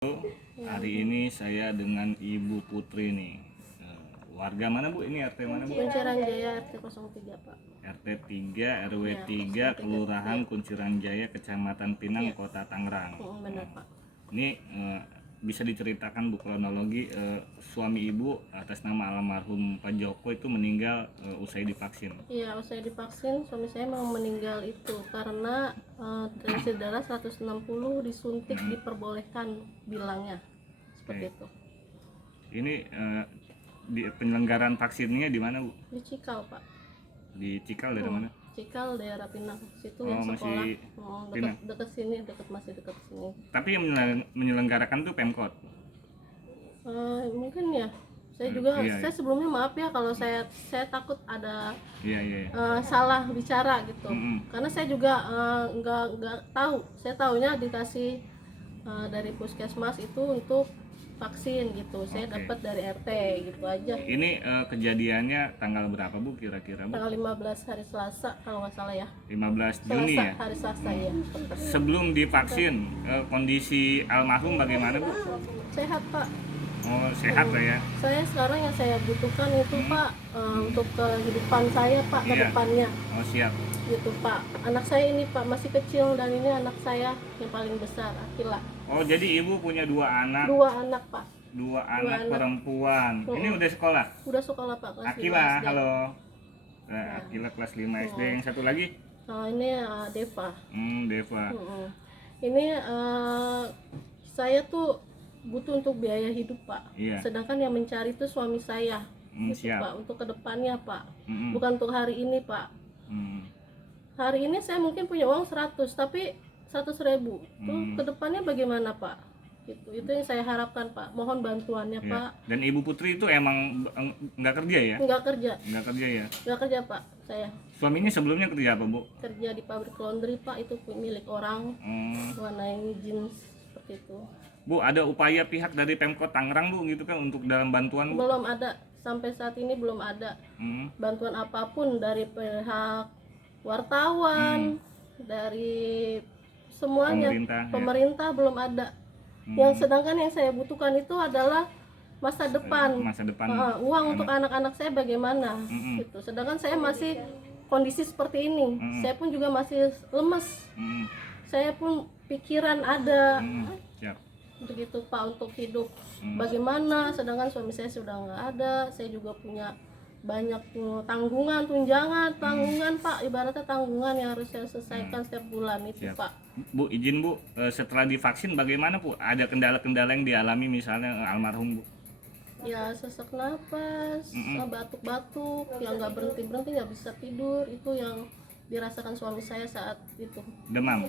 Hari ini saya dengan Ibu Putri nih. Warga mana Bu? Ini RT mana Bu? Kunciran Jaya RT 03 Pak. RT 3 RW Ya, 3 Kelurahan Kunciran Jaya Kecamatan Pinang, Ya. Kota Tangerang. Benar Pak. Ini bisa diceritakan Bu kronologi suami Ibu atas nama almarhum Pak Joko itu meninggal usai divaksin. Iya, usai divaksin suami saya mau meninggal itu karena tensi darah 160 disuntik diperbolehkan bilangnya seperti Oke. itu. Ini di penyelenggaraan vaksinnya di mana Bu? Di Cikal Pak. Di Cikal dari mana? Cikal daerah Pinang situ Oh, yang sekolah. masih Pinang. Dekat sini, masih dekat sini. Tapi yang menyelenggarakan tuh Pemkot. Mungkin ya. Saya juga iya. saya sebelumnya maaf ya kalau saya takut ada Iya. salah bicara gitu. Mm-mm. Karena saya juga nggak tahu. Saya taunya dikasih dari puskesmas itu untuk vaksin gitu. Saya Oke. dapat dari RT gitu aja. Ini kejadiannya tanggal berapa Bu kira-kira Bu? Tanggal 15 hari Selasa kalau nggak salah ya. 15 Juni ya? Hari Selasa ya. Sebelum divaksin kondisi almarhum bagaimana Bu? Sehat Pak. Oh sehat lah ya? Saya sekarang yang saya butuhkan itu Pak untuk kehidupan saya Pak ke Iya. depannya. Oh siap. Gitu Pak. Anak saya ini Pak masih kecil dan ini anak saya yang paling besar Akila. Oh jadi Ibu punya dua anak Pak. Dua anak anak. perempuan. Ini udah sekolah? Udah sekolah Pak kelas 5 Akila SD. halo. Akila kelas 5 SD. Yang satu lagi? Ini Deva. Deva. Ini saya tuh butuh untuk biaya hidup Pak. Iya. Sedangkan yang mencari itu suami saya. Gitu, Siap. Pak, untuk kedepannya Pak. Mm-mm. Bukan untuk hari ini Pak. Hari ini saya mungkin punya uang 100 tapi 100.000. Tuh kedepannya bagaimana Pak? Itu yang saya harapkan Pak. Mohon bantuannya Ya. Pak. Dan Ibu Putri itu emang nggak kerja ya? Nggak kerja Ya? Nggak kerja Pak. Saya Suaminya sebelumnya kerja apa Bu? kerja di pabrik laundry Pak. Itu milik orang. Hmm. Warnain jeans seperti itu. Bu, ada upaya pihak dari Pemkot Tangerang Bu gitu kan untuk dalam bantuan Bu? Belum ada, sampai saat ini belum ada bantuan apapun dari pihak wartawan, dari semuanya Pemerintah, ya. belum ada. Yang sedangkan yang saya butuhkan itu adalah masa depan, uang untuk anak-anak saya bagaimana gitu. Sedangkan saya masih kondisi seperti ini, saya pun juga masih lemes, saya pun pikiran ada. Siap. Begitu Pak untuk hidup bagaimana, sedangkan suami saya sudah nggak ada. Saya juga punya banyak tanggungan, tunjangan, Pak, ibaratnya tanggungan yang harus saya selesaikan setiap bulan itu. Siap. Pak Bu, izin Bu, setelah divaksin bagaimana Bu? Ada kendala-kendala yang dialami misalnya almarhum Bu? Ya sesak napas, batuk-batuk, yang nggak berhenti-berhenti, nggak bisa tidur, itu yang dirasakan suami saya saat itu. Demam?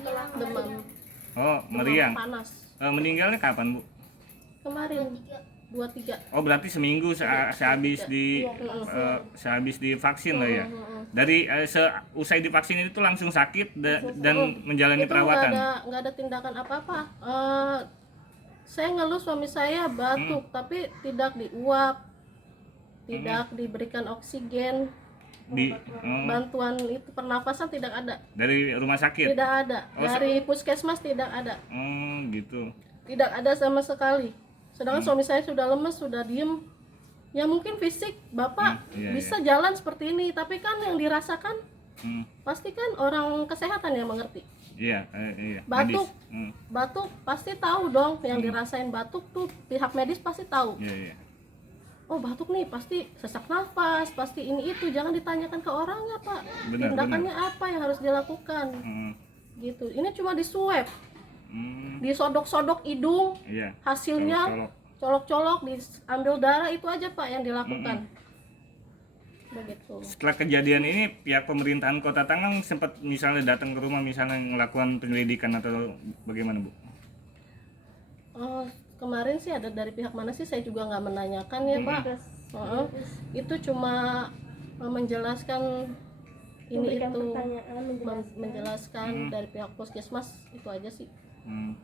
Oh, meriang? Panas. Meninggalnya kapan Bu? Kemarin 23. Oh berarti seminggu sehabis divaksin lah ya. Dari usai divaksin itu langsung sakit dan menjalani itu perawatan. Nggak ada tindakan apa-apa. Saya ngeluh suami saya batuk tapi tidak diuap, tidak diberikan oksigen. Bantuan itu pernafasan tidak ada. Dari rumah sakit? Tidak ada. Dari puskesmas tidak ada. Gitu. Tidak ada sama sekali. Sedangkan suami saya sudah lemes, sudah diem. Ya mungkin fisik Bapak bisa jalan seperti ini, tapi kan yang dirasakan pasti kan orang kesehatan yang mengerti. Iya. Batuk, batuk pasti tahu dong yang dirasain batuk tuh pihak medis pasti tahu. Iya. Oh batuk nih pasti sesak nafas, pasti ini itu, jangan ditanyakan ke orangnya Pak. Tindakannya apa yang harus dilakukan? Gitu. Ini cuma di swab. Disodok-sodok hidung, hasilnya colok-colok, diambil darah, itu aja Pak yang dilakukan. Begitu. Setelah kejadian ini pihak pemerintahan Kota Tangerang sempat misalnya datang ke rumah misalnya melakukan penyelidikan atau bagaimana Bu? Kemarin sih ada dari pihak mana sih, saya juga nggak menanyakan ya Pak. Itu cuma menjelaskan ini itu, menjelaskan dari pihak puskesmas, itu aja sih.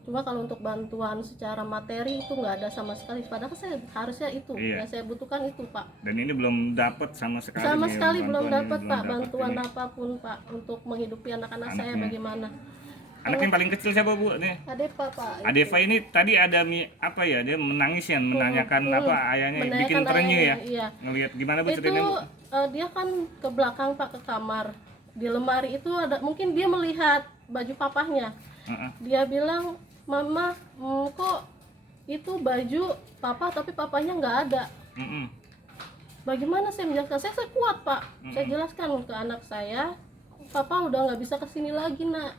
Cuma kalau untuk bantuan secara materi itu nggak ada sama sekali. Padahal saya harusnya itu yang saya butuhkan itu Pak. Dan ini belum dapat sama sekali. Sama sekali belum dapat Pak bantuan apapun Pak untuk menghidupi anak-anak saya bagaimana. Anak yang paling kecil siapa Bu? Nih. Adepa Pak. Adeva ini tadi ada apa ya? Dia menangis ya, menanyakan apa ayahnya, Menanyakan bikin terenyuh ya. Iya. Ngelihat gimana Bu Itu ceritanya Bu? dia kan ke belakang Pak, ke kamar. Di lemari itu ada, mungkin dia melihat baju papahnya. Dia bilang, "Mama, kok itu baju papa tapi papanya nggak ada." Bagaimana saya menjelaskan? Saya kuat Pak. Saya jelaskan ke anak saya, "Papa udah nggak bisa kesini lagi nak."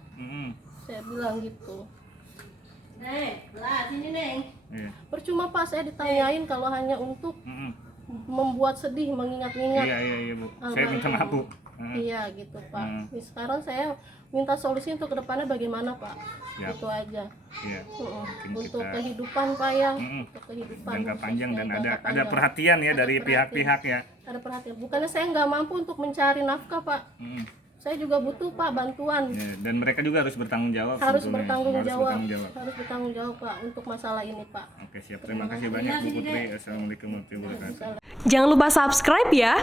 Saya bilang gitu. Sini Neng. Percuma Pak, saya ditanyain kalau hanya untuk membuat sedih, mengingat-ingat. Iya Bu. Saya minta maaf Bu. Iya gitu Pak. Ini sekarang saya minta solusi untuk kedepannya bagaimana Pak. Siap. Itu aja. Iya. Untuk kehidupan Pak ya. Untuk kehidupan jangka panjang dan jangka ada panjang. perhatian ya Ada dari perhatian. pihak-pihak ya. Ada perhatian. Bukannya saya nggak mampu untuk mencari nafkah Pak. Saya juga butuh Pak bantuan. Ya, dan mereka juga harus bertanggung jawab. Harus sebetulnya. bertanggung jawab. Bertanggung jawab. Harus bertanggung jawab Pak untuk masalah ini Pak. Oke siap. Terima kasih banyak Bu Putri. Assalamualaikum warahmatullahi wabarakatuh. Jangan lupa subscribe ya.